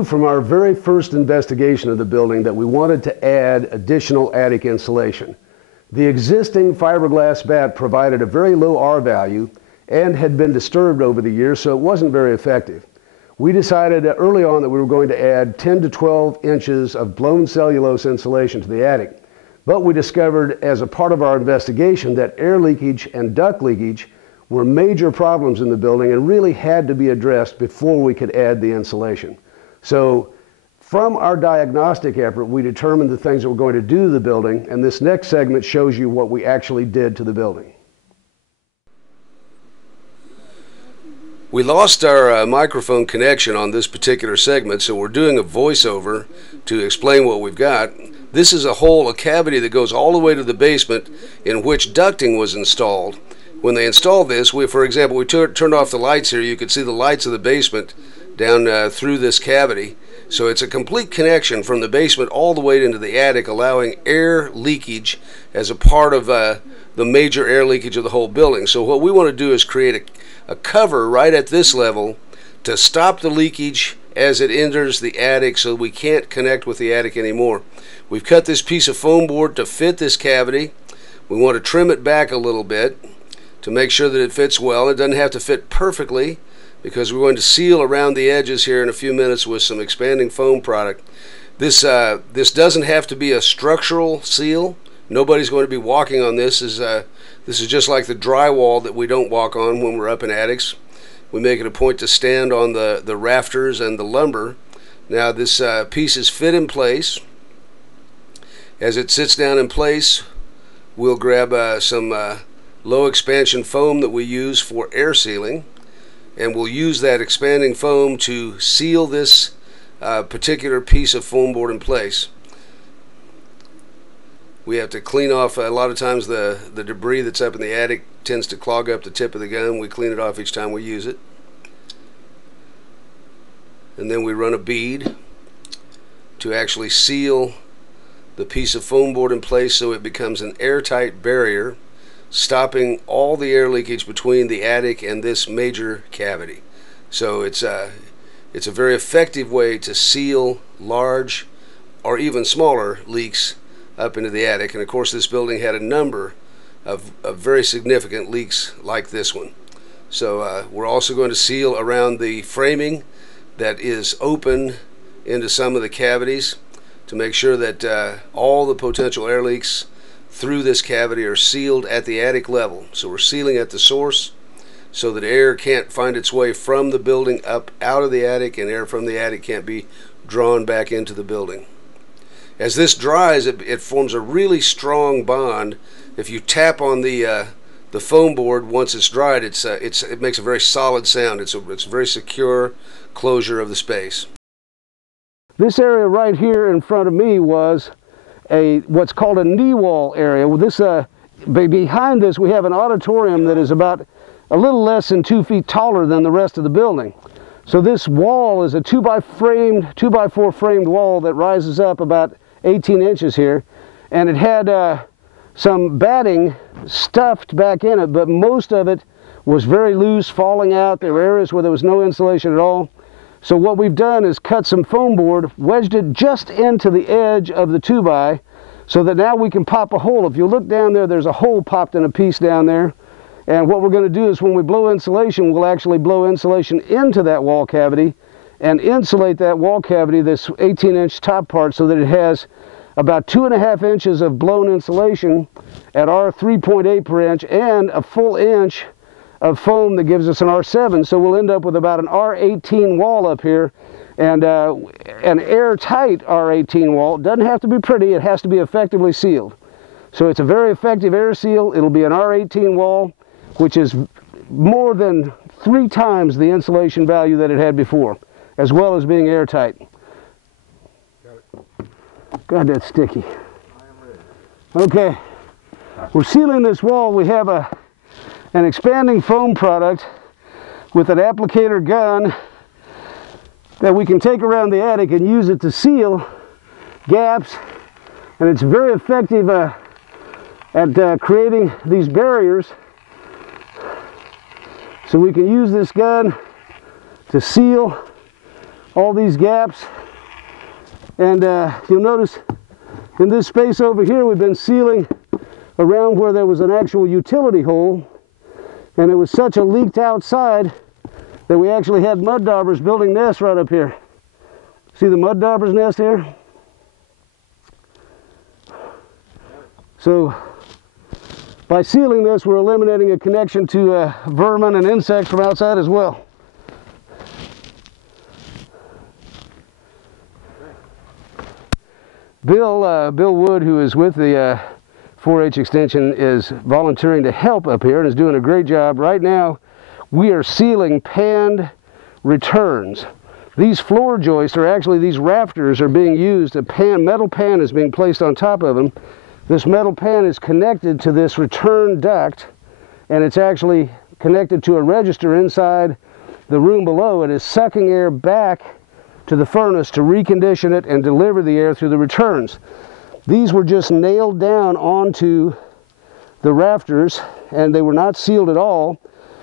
knew from our very first investigation of the building that we wanted to add additional attic insulation. The existing fiberglass bat provided a very low R value and had been disturbed over the years, so it wasn't very effective. We decided early on that we were going to add 10 to 12 inches of blown cellulose insulation to the attic. But we discovered as a part of our investigation that air leakage and duct leakage were major problems in the building and really had to be addressed before we could add the insulation. So from our diagnostic effort, we determined the things that we're going to do to the building, and this next segment shows you what we actually did to the building. We lost our microphone connection on this particular segment, so we're doing a voiceover to explain what we've got. This is a cavity that goes all the way to the basement in which ducting was installed. When they installed this, for example, we turned off the lights here. You could see the lights of the basement down through this cavity. So it's a complete connection from the basement all the way into the attic, allowing air leakage as a part of the major air leakage of the whole building. So what we want to do is create a cover right at this level to stop the leakage as it enters the attic, so we can't connect with the attic anymore. We've cut this piece of foam board to fit this cavity. We want to trim it back a little bit to make sure that it fits well. It doesn't have to fit perfectly because we're going to seal around the edges here in a few minutes with some expanding foam product. This doesn't have to be a structural seal. Nobody's going to be walking on this. This is just like the drywall that we don't walk on when we're up in attics. We make it a point to stand on the rafters and the lumber. Now this piece is fit in place. As it sits down in place, we'll grab some low expansion foam that we use for air sealing, and we'll use that expanding foam to seal this particular piece of foam board in place. We have to clean off, a lot of times the debris that's up in the attic tends to clog up the tip of the gun. We clean it off each time we use it. And then we run a bead to actually seal the piece of foam board in place so it becomes an airtight barrier, stopping all the air leakage between the attic and this major cavity. So it's a very effective way to seal large or even smaller leaks up into the attic. And of course this building had a number of very significant leaks like this one. So we're also going to seal around the framing that is open into some of the cavities to make sure that all the potential air leaks through this cavity are sealed at the attic level. So we're sealing at the source so that air can't find its way from the building up out of the attic, and air from the attic can't be drawn back into the building. As this dries, it forms a really strong bond. If you tap on the foam board once it's dried, it makes a very solid sound. It's a very secure closure of the space. This area right here in front of me was what's called a knee wall area. Behind this we have an auditorium that is about a little less than 2 feet taller than the rest of the building. So this wall is a 2x4 framed wall that rises up about 18 inches here, and it had some batting stuffed back in it, but most of it was very loose, falling out. There were areas where there was no insulation at all. So what we've done is cut some foam board, wedged it just into the edge of the 2x, so that now we can pop a hole. If you look down there, there's a hole popped in a piece down there. And what we're going to do is when we blow insulation, we'll actually blow insulation into that wall cavity and insulate that wall cavity, this 18-inch top part, so that it has about 2.5 inches of blown insulation at R3.8 per inch and a full inch of foam that gives us an R7. So we'll end up with about an R18 wall up here, and an airtight R18 wall. It doesn't have to be pretty, it has to be effectively sealed. So it's a very effective air seal. It'll be an R18 wall, which is more than 3 times the insulation value that it had before, as well as being airtight. God, that's sticky. Okay, we're sealing this wall. We have an expanding foam product with an applicator gun that we can take around the attic and use it to seal gaps, and it's very effective at creating these barriers. So we can use this gun to seal all these gaps. And you'll notice in this space over here, we've been sealing around where there was an actual utility hole, and it was such a leaked outside that we actually had mud daubers building nests right up here. See the mud dauber's nest here? So by sealing this, we're eliminating a connection to vermin and insects from outside as well. Bill Wood, who is with the 4-H extension, is volunteering to help up here and is doing a great job. Right now, we are sealing panned returns. These floor joists are actually, these rafters are being used, metal pan is being placed on top of them. This metal pan is connected to this return duct, and it's actually connected to a register inside the room below. It is sucking air back to the furnace to recondition it and deliver the air through the returns. These were just nailed down onto the rafters, and they were not sealed at all.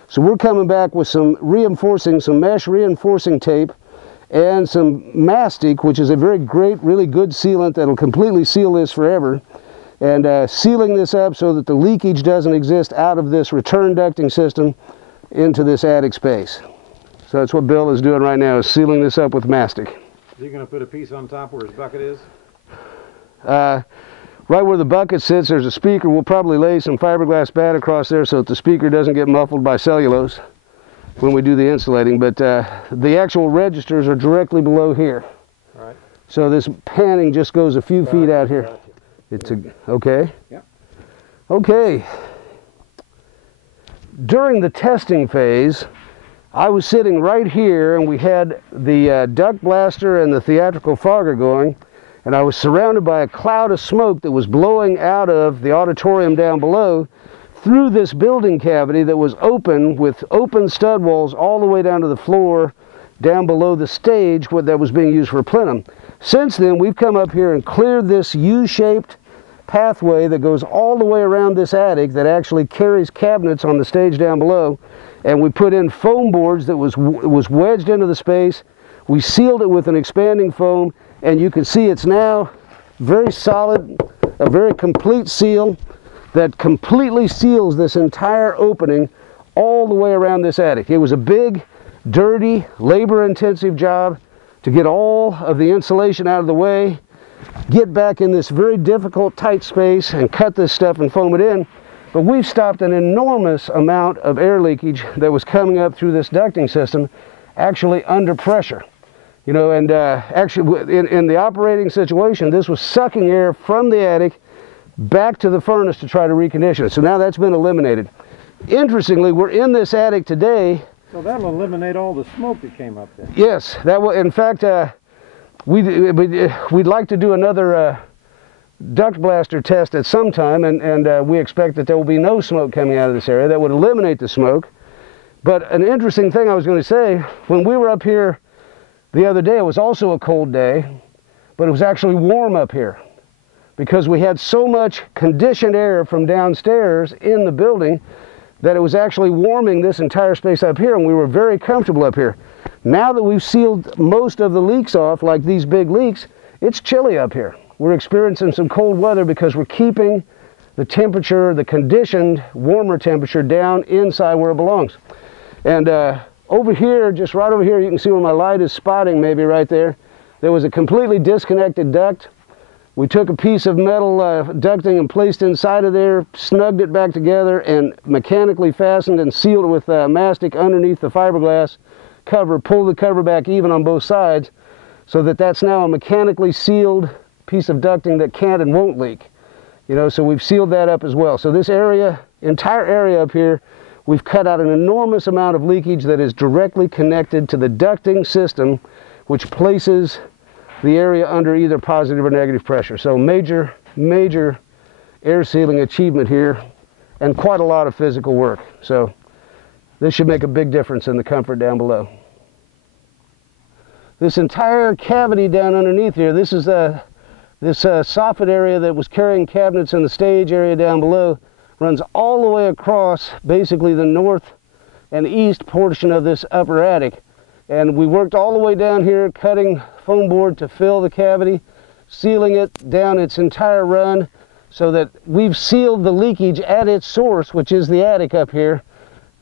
So we're coming back with some mesh reinforcing tape and some mastic, which is a very great, really good sealant that'll completely seal this forever, and sealing this up so that the leakage doesn't exist out of this return ducting system into this attic space. So that's what Bill is doing right now, is sealing this up with mastic. Is he going to put a piece on top where his bucket is? Right where the bucket sits, there's a speaker. We'll probably lay some fiberglass bat across there so that the speaker doesn't get muffled by cellulose when we do the insulating. But the actual registers are directly below here. All right. So this panning just goes a few feet out here. Gotcha. It's okay? Yeah. Okay. During the testing phase, I was sitting right here, and we had the duct blaster and the theatrical fogger going, and I was surrounded by a cloud of smoke that was blowing out of the auditorium down below through this building cavity that was open, with open stud walls all the way down to the floor down below the stage that was being used for plenum. Since then, we've come up here and cleared this U-shaped pathway that goes all the way around this attic that actually carries cabinets on the stage down below. And we put in foam boards that was wedged into the space. We sealed it with an expanding foam, and you can see it's now very solid, a very complete seal that completely seals this entire opening all the way around this attic. It was a big, dirty, labor-intensive job to get all of the insulation out of the way, get back in this very difficult, tight space, and cut this stuff and foam it in. But we've stopped an enormous amount of air leakage that was coming up through this ducting system, actually under pressure. You know, and actually in the operating situation, this was sucking air from the attic back to the furnace to try to recondition it. So now that's been eliminated. Interestingly, we're in this attic today. So that'll eliminate all the smoke that came up there. Yes, that will. In fact, we'd like to do another duct blaster test at some time, and we expect that there will be no smoke coming out of this area. That would eliminate the smoke. But an interesting thing I was going to say, when we were up here the other day, it was also a cold day, but it was actually warm up here because we had so much conditioned air from downstairs in the building that it was actually warming this entire space up here, and we were very comfortable up here. Now that we've sealed most of the leaks off, like these big leaks, it's chilly up here. We're experiencing some cold weather because we're keeping the temperature, the conditioned warmer temperature, down inside where it belongs. And over here, just right over here, you can see where my light is spotting, maybe right there. There was a completely disconnected duct. We took a piece of metal ducting and placed inside of there, snugged it back together, and mechanically fastened and sealed it with mastic underneath the fiberglass cover. Pulled the cover back even on both sides, so that that's now a mechanically sealed piece of ducting that can't and won't leak. You know, so we've sealed that up as well. So this area, entire area up here, we've cut out an enormous amount of leakage that is directly connected to the ducting system, which places the area under either positive or negative pressure. So major, major air sealing achievement here, and quite a lot of physical work. So this should make a big difference in the comfort down below. This entire cavity down underneath here, this is this soffit area that was carrying cabinets in the stage area down below, runs all the way across basically the north and east portion of this upper attic. And we worked all the way down here, cutting foam board to fill the cavity, sealing it down its entire run, so that we've sealed the leakage at its source, which is the attic up here,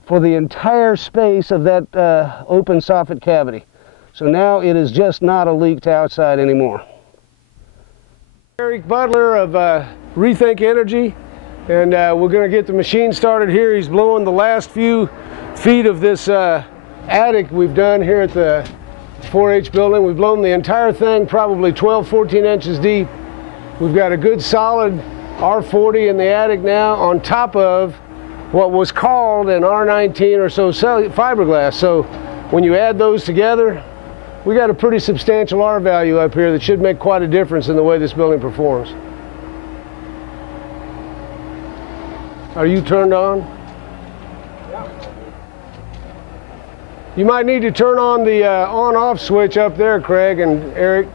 for the entire space of that open soffit cavity. So now it is just not a leak to outside anymore. Eric Butler of Rethink Energy, and we're going to get the machine started here. He's blowing the last few feet of this attic we've done here at the 4-H building. We've blown the entire thing probably 12, 14 inches deep. We've got a good solid R40 in the attic now on top of what was called an R19 or so fiberglass. So when you add those together, we got a pretty substantial R value up here that should make quite a difference in the way this building performs. Are you turned on? You might need to turn on the on-off switch up there, Craig and Eric.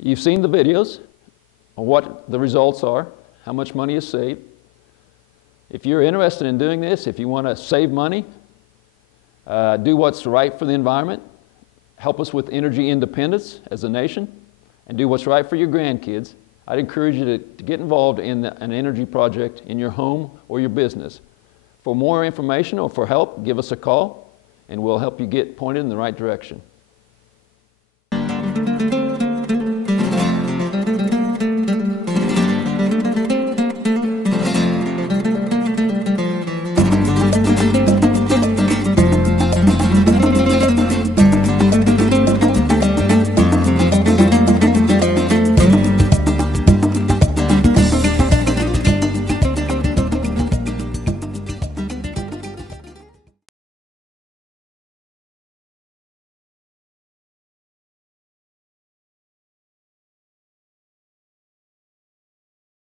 You've seen the videos on what the results are, how much money is saved. If you're interested in doing this, if you want to save money, do what's right for the environment, help us with energy independence as a nation, and do what's right for your grandkids, I'd encourage you to get involved in an energy project in your home or your business. For more information or for help, give us a call, and we'll help you get pointed in the right direction.